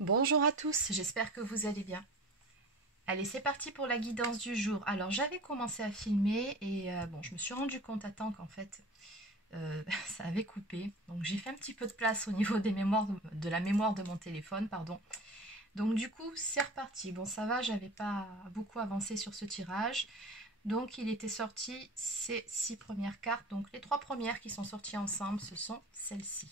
Bonjour à tous, j'espère que vous allez bien. Allez, c'est parti pour la guidance du jour. Alors, j'avais commencé à filmer et bon, je me suis rendu compte à temps qu'en fait, ça avait coupé. Donc, j'ai fait un petit peu de place au niveau des mémoires, de la mémoire de mon téléphone, pardon. Donc, du coup, c'est reparti. Bon, ça va, j'avais pas beaucoup avancé sur ce tirage. Donc, il était sorti ces 6 premières cartes. Donc, les 3 premières qui sont sorties ensemble, ce sont celles-ci.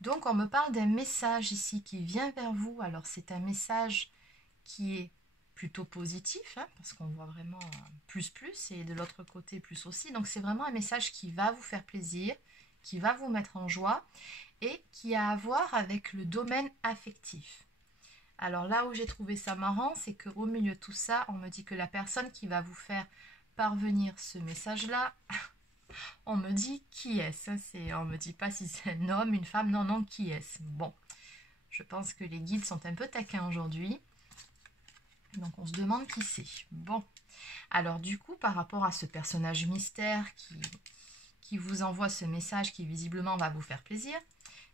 Donc, on me parle d'un message ici qui vient vers vous. Alors, c'est un message qui est plutôt positif, hein, parce qu'on voit vraiment plus et de l'autre côté plus aussi. Donc, c'est vraiment un message qui va vous faire plaisir, qui va vous mettre en joie et qui a à voir avec le domaine affectif. Alors là où j'ai trouvé ça marrant, c'est qu'au milieu de tout ça, on me dit que la personne qui va vous faire parvenir ce message-là, on me dit qui est-ce. On me dit pas si c'est un homme, une femme, non, non, qui est-ce. Bon, je pense que les guides sont un peu taquins aujourd'hui. Donc on se demande qui c'est. Bon, alors du coup, par rapport à ce personnage mystère qui vous envoie ce message qui visiblement va vous faire plaisir,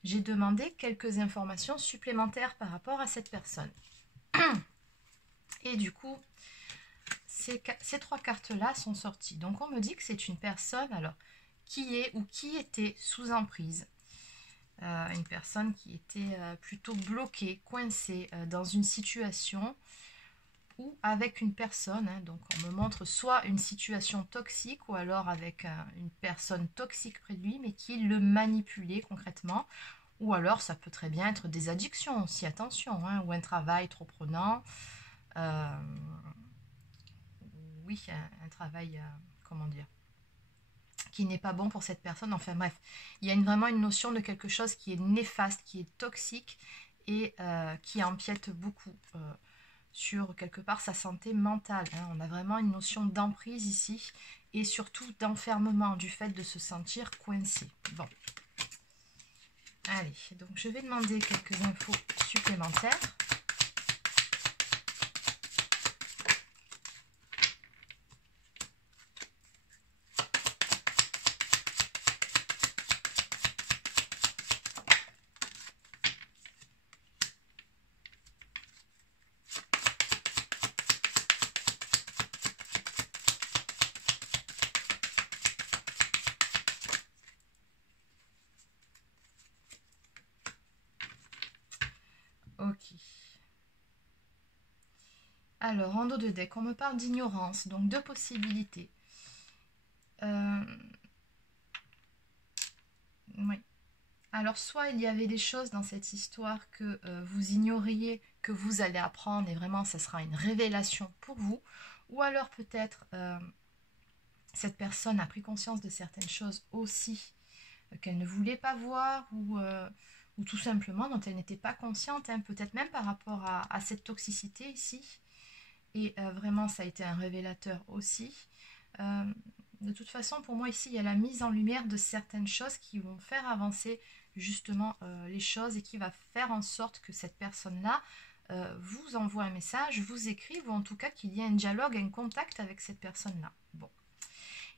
j'ai demandé quelques informations supplémentaires par rapport à cette personne. Et du coup, ces 3 cartes-là sont sorties. Donc on me dit que c'est une personne, alors, qui est ou qui était sous emprise. Une personne qui était plutôt bloquée, coincée dans une situation ou avec une personne, hein, donc on me montre soit une situation toxique ou alors avec une personne toxique près de lui mais qui le manipulait concrètement, ou alors ça peut très bien être des addictions aussi, attention, hein, ou un travail trop prenant, euh, oui, un travail, comment dire, qui n'est pas bon pour cette personne, enfin bref, il y a vraiment une notion de quelque chose qui est néfaste, qui est toxique et qui empiète beaucoup sur quelque part sa santé mentale. Hein. On a vraiment une notion d'emprise ici et surtout d'enfermement, du fait de se sentir coincé. Bon. Allez, donc je vais demander quelques infos supplémentaires. Ok. Alors, en dos de deck, on me parle d'ignorance, donc deux possibilités. Oui. Alors, soit il y avait des choses dans cette histoire que vous ignoriez, que vous allez apprendre, et vraiment, ça sera une révélation pour vous. Ou alors, peut-être, cette personne a pris conscience de certaines choses aussi qu'elle ne voulait pas voir ou tout simplement dont elle n'était pas consciente, hein, peut-être même par rapport à cette toxicité ici. Et vraiment, ça a été un révélateur aussi. De toute façon, pour moi, ici, il y a la mise en lumière de certaines choses qui vont faire avancer justement les choses et qui va faire en sorte que cette personne-là vous envoie un message, vous écrive, ou en tout cas qu'il y ait un dialogue, un contact avec cette personne-là. Bon.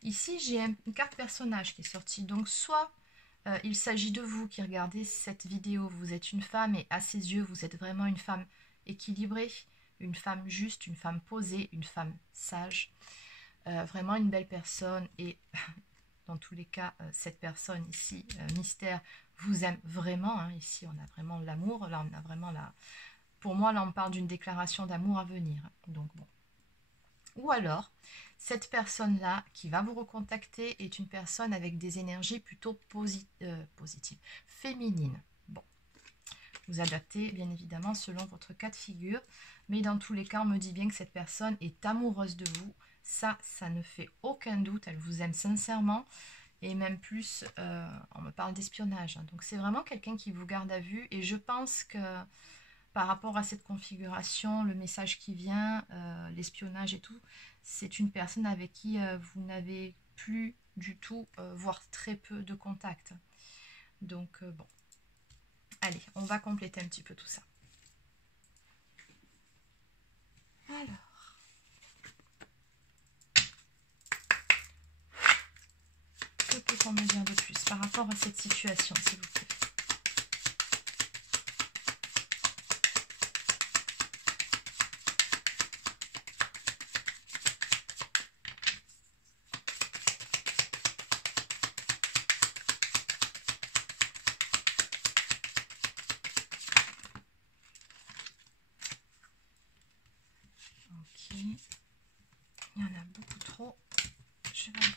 Ici, j'ai une carte personnage qui est sortie. Donc, soit il s'agit de vous qui regardez cette vidéo, vous êtes une femme et à ses yeux, vous êtes vraiment une femme équilibrée, une femme juste, une femme posée, une femme sage, vraiment une belle personne et dans tous les cas, cette personne ici, mystère, vous aime vraiment. Hein. Ici, on a vraiment l'amour, là on a vraiment la... Pour moi, là on parle d'une déclaration d'amour à venir. Donc bon. Ou alors, cette personne-là qui va vous recontacter est une personne avec des énergies plutôt positives, féminines. Bon, vous adaptez bien évidemment selon votre cas de figure, mais dans tous les cas, on me dit bien que cette personne est amoureuse de vous. Ça ne fait aucun doute, elle vous aime sincèrement. Et même plus, on me parle d'espionnage. Hein. Donc c'est vraiment quelqu'un qui vous garde à vue. Et je pense que par rapport à cette configuration, le message qui vient, l'espionnage et tout, c'est une personne avec qui vous n'avez plus du tout, voire très peu de contact. Donc bon, allez, on va compléter un petit peu tout ça. Alors, que peut-on me dire de plus par rapport à cette situation, s'il vous plaît?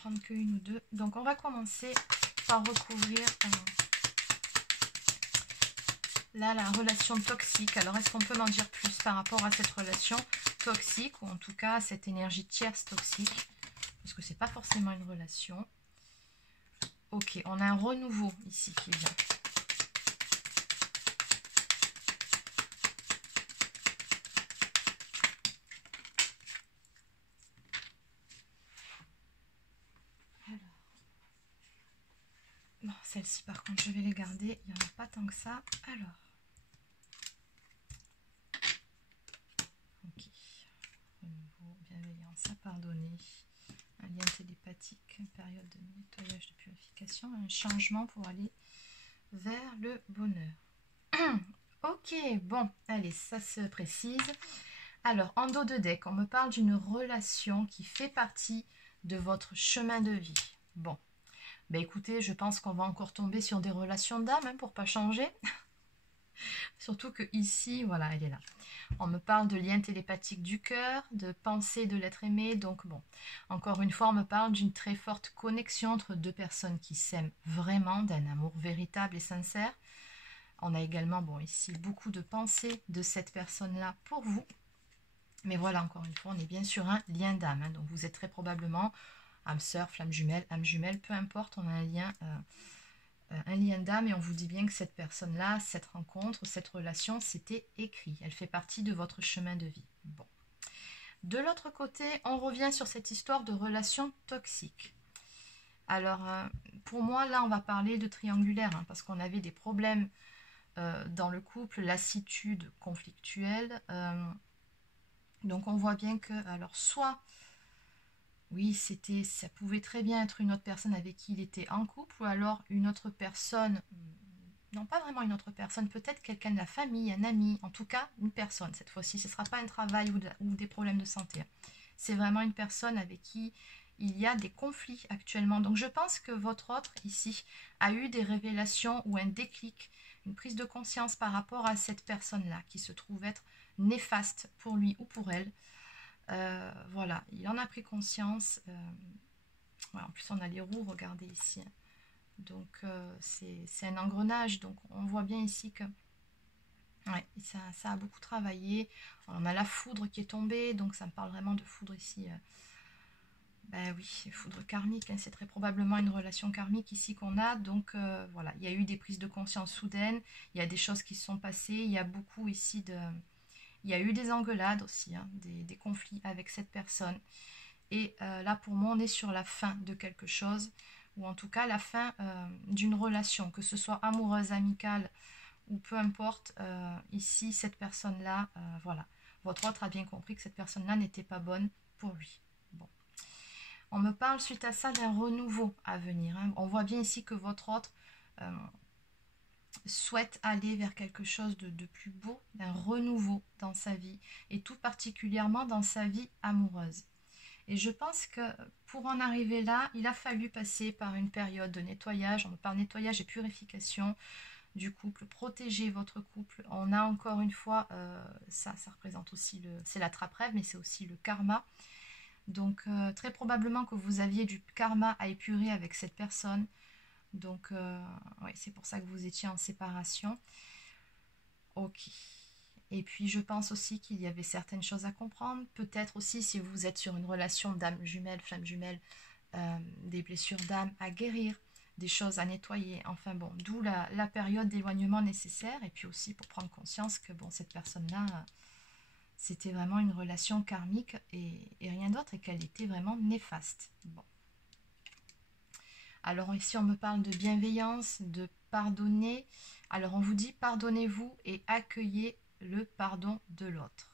prendre qu'une ou deux. Donc, on va commencer par recouvrir là la relation toxique. Alors, est-ce qu'on peut m'en dire plus par rapport à cette relation toxique ou en tout cas cette énergie tierce toxique? Parce que c'est pas forcément une relation. Ok, on a un renouveau ici qui vient. Bon, celle-ci par contre je vais les garder, il n'y en a pas tant que ça. Alors, ok, renouveau, bienveillance, à pardonner, un lien télépathique, une période de nettoyage, de purification, un changement pour aller vers le bonheur. Ok, bon, allez, ça se précise. Alors, en dos de deck, on me parle d'une relation qui fait partie de votre chemin de vie. Bon, ben écoutez, je pense qu'on va encore tomber sur des relations d'âme hein, pour pas changer. Surtout que ici, voilà, elle est là. On me parle de lien télépathique du cœur, de pensée de l'être aimé. Donc bon, encore une fois, on me parle d'une très forte connexion entre deux personnes qui s'aiment vraiment, d'un amour véritable et sincère. On a également, bon, ici, beaucoup de pensées de cette personne-là pour vous. Mais voilà, encore une fois, on est bien sur un lien d'âme. Hein. Donc vous êtes très probablement âme sœur, flamme jumelle, peu importe, on a un lien d'âme et on vous dit bien que cette personne-là, cette rencontre, cette relation, c'était écrit. Elle fait partie de votre chemin de vie. Bon. De l'autre côté, on revient sur cette histoire de relation toxique. Alors, pour moi, là, on va parler de triangulaire, hein, parce qu'on avait des problèmes dans le couple, lassitude conflictuelle. Donc, on voit bien que, alors, soit... Oui, ça pouvait très bien être une autre personne avec qui il était en couple, ou alors une autre personne, non pas vraiment une autre personne, peut-être quelqu'un de la famille, un ami, en tout cas une personne cette fois-ci. Ce ne sera pas un travail ou des problèmes de santé. C'est vraiment une personne avec qui il y a des conflits actuellement. Donc je pense que votre autre ici a eu des révélations ou un déclic, une prise de conscience par rapport à cette personne-là qui se trouve être néfaste pour lui ou pour elle. Voilà, il en a pris conscience. Ouais, en plus, on a les roues, regardez ici. Donc, c'est un engrenage. Donc, on voit bien ici que ouais, ça a beaucoup travaillé. On a la foudre qui est tombée. Donc, ça me parle vraiment de foudre ici. Ben oui, foudre karmique. Hein, c'est très probablement une relation karmique ici qu'on a. Donc, voilà, il y a eu des prises de conscience soudaines. Il y a des choses qui se sont passées. Il y a beaucoup ici de... Il y a eu des engueulades aussi, hein, des conflits avec cette personne. Et là, pour moi, on est sur la fin de quelque chose, ou en tout cas la fin d'une relation, que ce soit amoureuse, amicale, ou peu importe. Ici, cette personne-là, voilà. Votre autre a bien compris que cette personne-là n'était pas bonne pour lui. Bon. On me parle suite à ça d'un renouveau à venir. Hein. On voit bien ici que votre autre... souhaite aller vers quelque chose de plus beau, d'un renouveau dans sa vie, et tout particulièrement dans sa vie amoureuse. Et je pense que pour en arriver là, il a fallu passer par une période de nettoyage, on parle nettoyage et purification du couple, protéger votre couple. On a encore une fois, ça représente aussi, c'est la trappe-rêve, mais c'est aussi le karma. Donc très probablement que vous aviez du karma à épurer avec cette personne. Donc, ouais, c'est pour ça que vous étiez en séparation. Ok. Et puis, je pense aussi qu'il y avait certaines choses à comprendre. Peut-être aussi, si vous êtes sur une relation d'âme jumelle, flamme jumelle, des blessures d'âme à guérir, des choses à nettoyer. Enfin bon, d'où la période d'éloignement nécessaire. Et puis aussi pour prendre conscience que, bon, cette personne-là, c'était vraiment une relation karmique et rien d'autre. Et qu'elle était vraiment néfaste. Bon. Alors ici, on me parle de bienveillance, de pardonner. Alors on vous dit pardonnez-vous et accueillez le pardon de l'autre.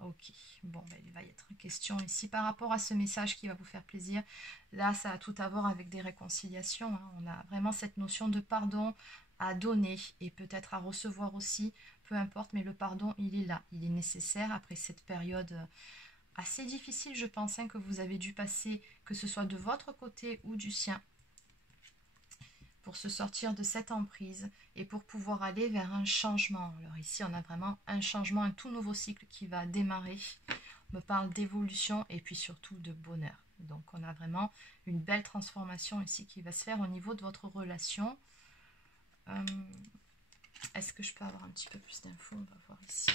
Ok, bon, ben, il va y être question ici par rapport à ce message qui va vous faire plaisir. Là, ça a tout à voir avec des réconciliations. Hein. On a vraiment cette notion de pardon à donner et peut-être à recevoir aussi, peu importe, mais le pardon, il est là. Il est nécessaire après cette période assez difficile, je pense, hein, que vous avez dû passer, que ce soit de votre côté ou du sien, pour se sortir de cette emprise et pour pouvoir aller vers un changement. Alors ici, on a vraiment un changement, un tout nouveau cycle qui va démarrer. On me parle d'évolution et puis surtout de bonheur. Donc on a vraiment une belle transformation ici qui va se faire au niveau de votre relation. Est-ce que je peux avoir un petit peu plus d'infos? On va voir ici.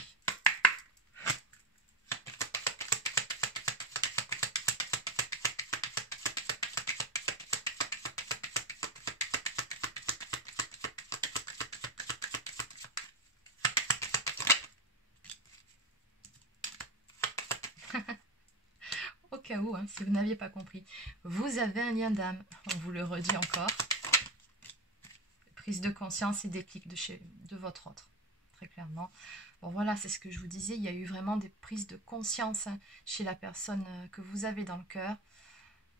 Au cas où, hein, si vous n'aviez pas compris, vous avez un lien d'âme, on vous le redit encore. Prise de conscience et déclic de votre autre, très clairement. Bon voilà, c'est ce que je vous disais, il y a eu vraiment des prises de conscience hein, chez la personne que vous avez dans le cœur,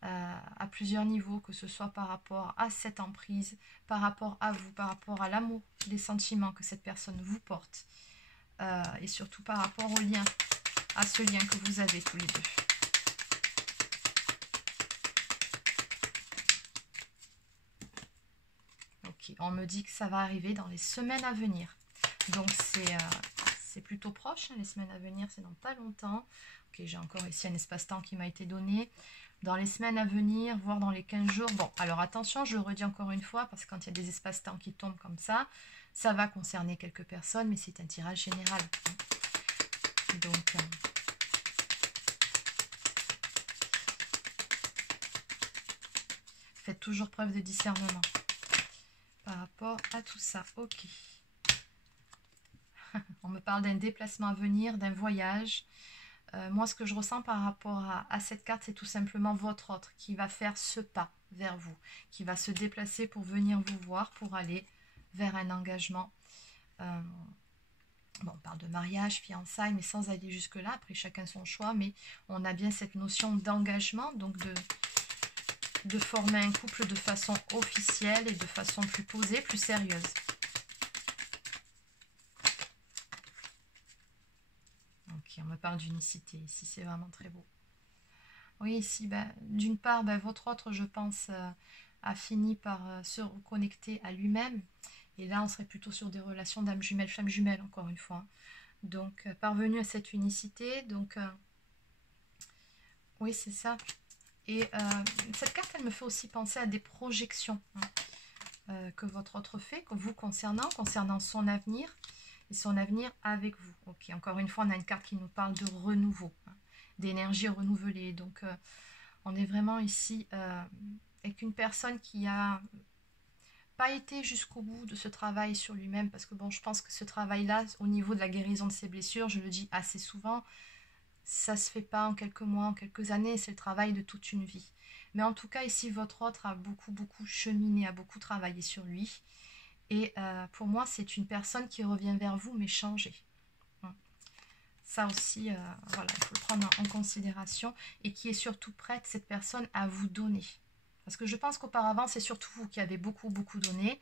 à plusieurs niveaux, que ce soit par rapport à cette emprise, par rapport à vous, par rapport à l'amour, les sentiments que cette personne vous porte, et surtout par rapport au lien, à ce lien que vous avez tous les deux. Ok, on me dit que ça va arriver dans les semaines à venir. Donc c'est plutôt proche, hein, les semaines à venir, c'est dans pas longtemps. Ok, j'ai encore ici un espace-temps qui m'a été donné. Dans les semaines à venir, voire dans les 15 jours. Bon, alors attention, je le redis encore une fois, parce que quand il y a des espaces-temps qui tombent comme ça va concerner quelques personnes, mais c'est un tirage général. Donc, faites toujours preuve de discernement par rapport à tout ça. Ok. On me parle d'un déplacement à venir, d'un voyage. Moi, ce que je ressens par rapport à cette carte, c'est tout simplement votre autre qui va faire ce pas vers vous, qui va se déplacer pour venir vous voir, pour aller vers un engagement. Bon, on parle de mariage, fiançailles, mais sans aller jusque-là. Après, chacun son choix, mais on a bien cette notion d'engagement, donc de former un couple de façon officielle et de façon plus posée, plus sérieuse. Ok, on me parle d'unicité. Ici, c'est vraiment très beau. Oui, ici, d'une part, votre autre, je pense, a fini par se reconnecter à lui-même. Et là, on serait plutôt sur des relations d'âme jumelle, flamme jumelle, encore une fois. Donc, parvenu à cette unicité. Donc, oui, c'est ça. Et cette carte, elle me fait aussi penser à des projections hein, que votre autre fait, que vous concernant son avenir et son avenir avec vous. Ok, encore une fois, on a une carte qui nous parle de renouveau, hein, d'énergie renouvelée. Donc, on est vraiment ici avec une personne qui a pas été jusqu'au bout de ce travail sur lui-même, parce que bon, je pense que ce travail-là, au niveau de la guérison de ses blessures, je le dis assez souvent, ça se fait pas en quelques mois, en quelques années, c'est le travail de toute une vie. Mais en tout cas, ici, votre autre a beaucoup cheminé, a beaucoup travaillé sur lui. Et pour moi, c'est une personne qui revient vers vous, mais changée. Ça aussi, voilà, il faut le prendre en considération. Et qui est surtout prête, cette personne, à vous donner. Parce que je pense qu'auparavant, c'est surtout vous qui avez beaucoup donné.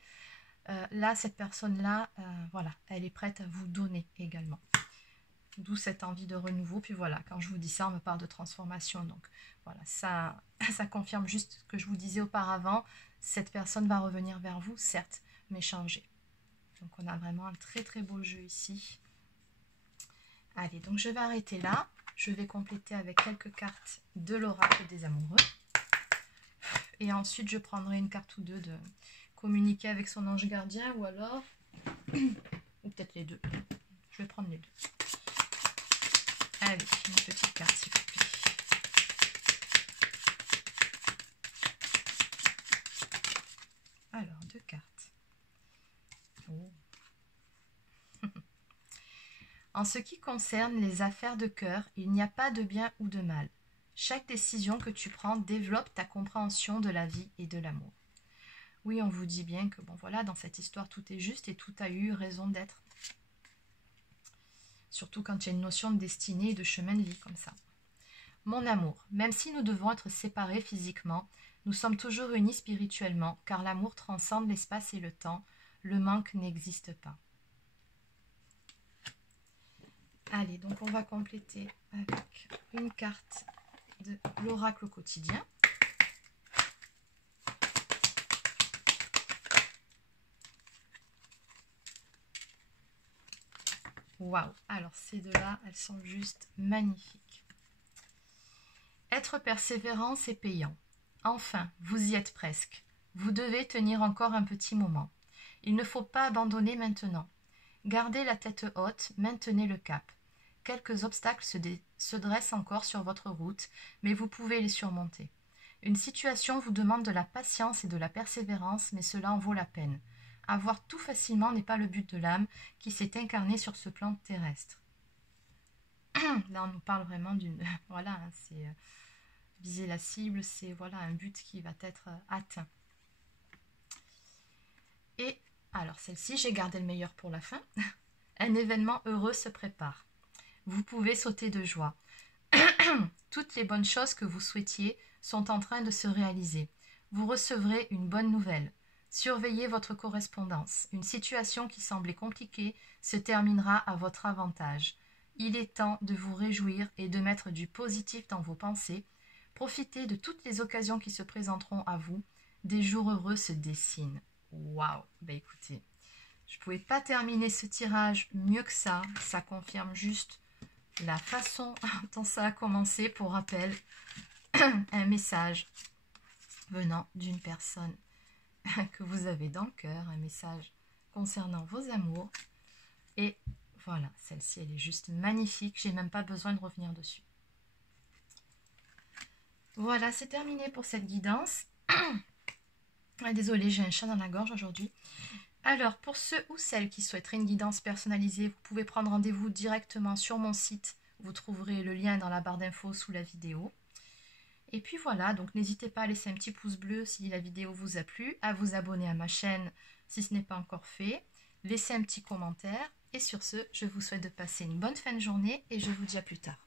Là, cette personne-là, voilà, elle est prête à vous donner également. D'où cette envie de renouveau. Puis voilà, quand je vous dis ça, on me parle de transformation. Donc voilà, ça confirme juste ce que je vous disais auparavant. Cette personne va revenir vers vous, certes, mais changer. Donc on a vraiment un très beau jeu ici. Allez, donc je vais arrêter là. Je vais compléter avec quelques cartes de l'oracle des amoureux. Et ensuite, je prendrai une carte ou deux de communiquer avec son ange gardien ou alors, ou peut-être les deux. Je vais prendre les deux. Allez, une petite carte s'il vous plaît. Alors, deux cartes. Oh. En ce qui concerne les affaires de cœur, il n'y a pas de bien ou de mal. Chaque décision que tu prends développe ta compréhension de la vie et de l'amour. Oui, on vous dit bien que, bon voilà, dans cette histoire, tout est juste et tout a eu raison d'être. Surtout quand il y a une notion de destinée et de chemin de vie comme ça. Mon amour, même si nous devons être séparés physiquement, nous sommes toujours unis spirituellement, car l'amour transcende l'espace et le temps. Le manque n'existe pas. Allez, donc on va compléter avec une carte de l'oracle au quotidien. Waouh! Alors ces deux-là, elles sont juste magnifiques. Être persévérant, c'est payant. Enfin, vous y êtes presque. Vous devez tenir encore un petit moment. Il ne faut pas abandonner maintenant. Gardez la tête haute, maintenez le cap. Quelques obstacles se dressent encore sur votre route, mais vous pouvez les surmonter. Une situation vous demande de la patience et de la persévérance, mais cela en vaut la peine. Avoir tout facilement n'est pas le but de l'âme qui s'est incarnée sur ce plan terrestre. Là, on nous parle vraiment d'une... Voilà, hein, c'est viser la cible, c'est voilà, un but qui va être atteint. Et alors, celle-ci, j'ai gardé le meilleur pour la fin. Un événement heureux se prépare. Vous pouvez sauter de joie. Toutes les bonnes choses que vous souhaitiez sont en train de se réaliser. Vous recevrez une bonne nouvelle. Surveillez votre correspondance. Une situation qui semblait compliquée se terminera à votre avantage. Il est temps de vous réjouir et de mettre du positif dans vos pensées. Profitez de toutes les occasions qui se présenteront à vous. Des jours heureux se dessinent. Waouh! Ben écoutez, je ne pouvais pas terminer ce tirage mieux que ça. Ça confirme juste la façon dont ça a commencé. Pour rappel, un message venant d'une personne que vous avez dans le cœur, un message concernant vos amours. Et voilà, celle-ci, elle est juste magnifique. J'ai même pas besoin de revenir dessus. Voilà, c'est terminé pour cette guidance. Désolée, j'ai un chat dans la gorge aujourd'hui. Alors, pour ceux ou celles qui souhaiteraient une guidance personnalisée, vous pouvez prendre rendez-vous directement sur mon site. Vous trouverez le lien dans la barre d'infos sous la vidéo. Et puis voilà, donc n'hésitez pas à laisser un petit pouce bleu si la vidéo vous a plu, à vous abonner à ma chaîne si ce n'est pas encore fait, laissez un petit commentaire. Et sur ce, je vous souhaite de passer une bonne fin de journée et je vous dis à plus tard.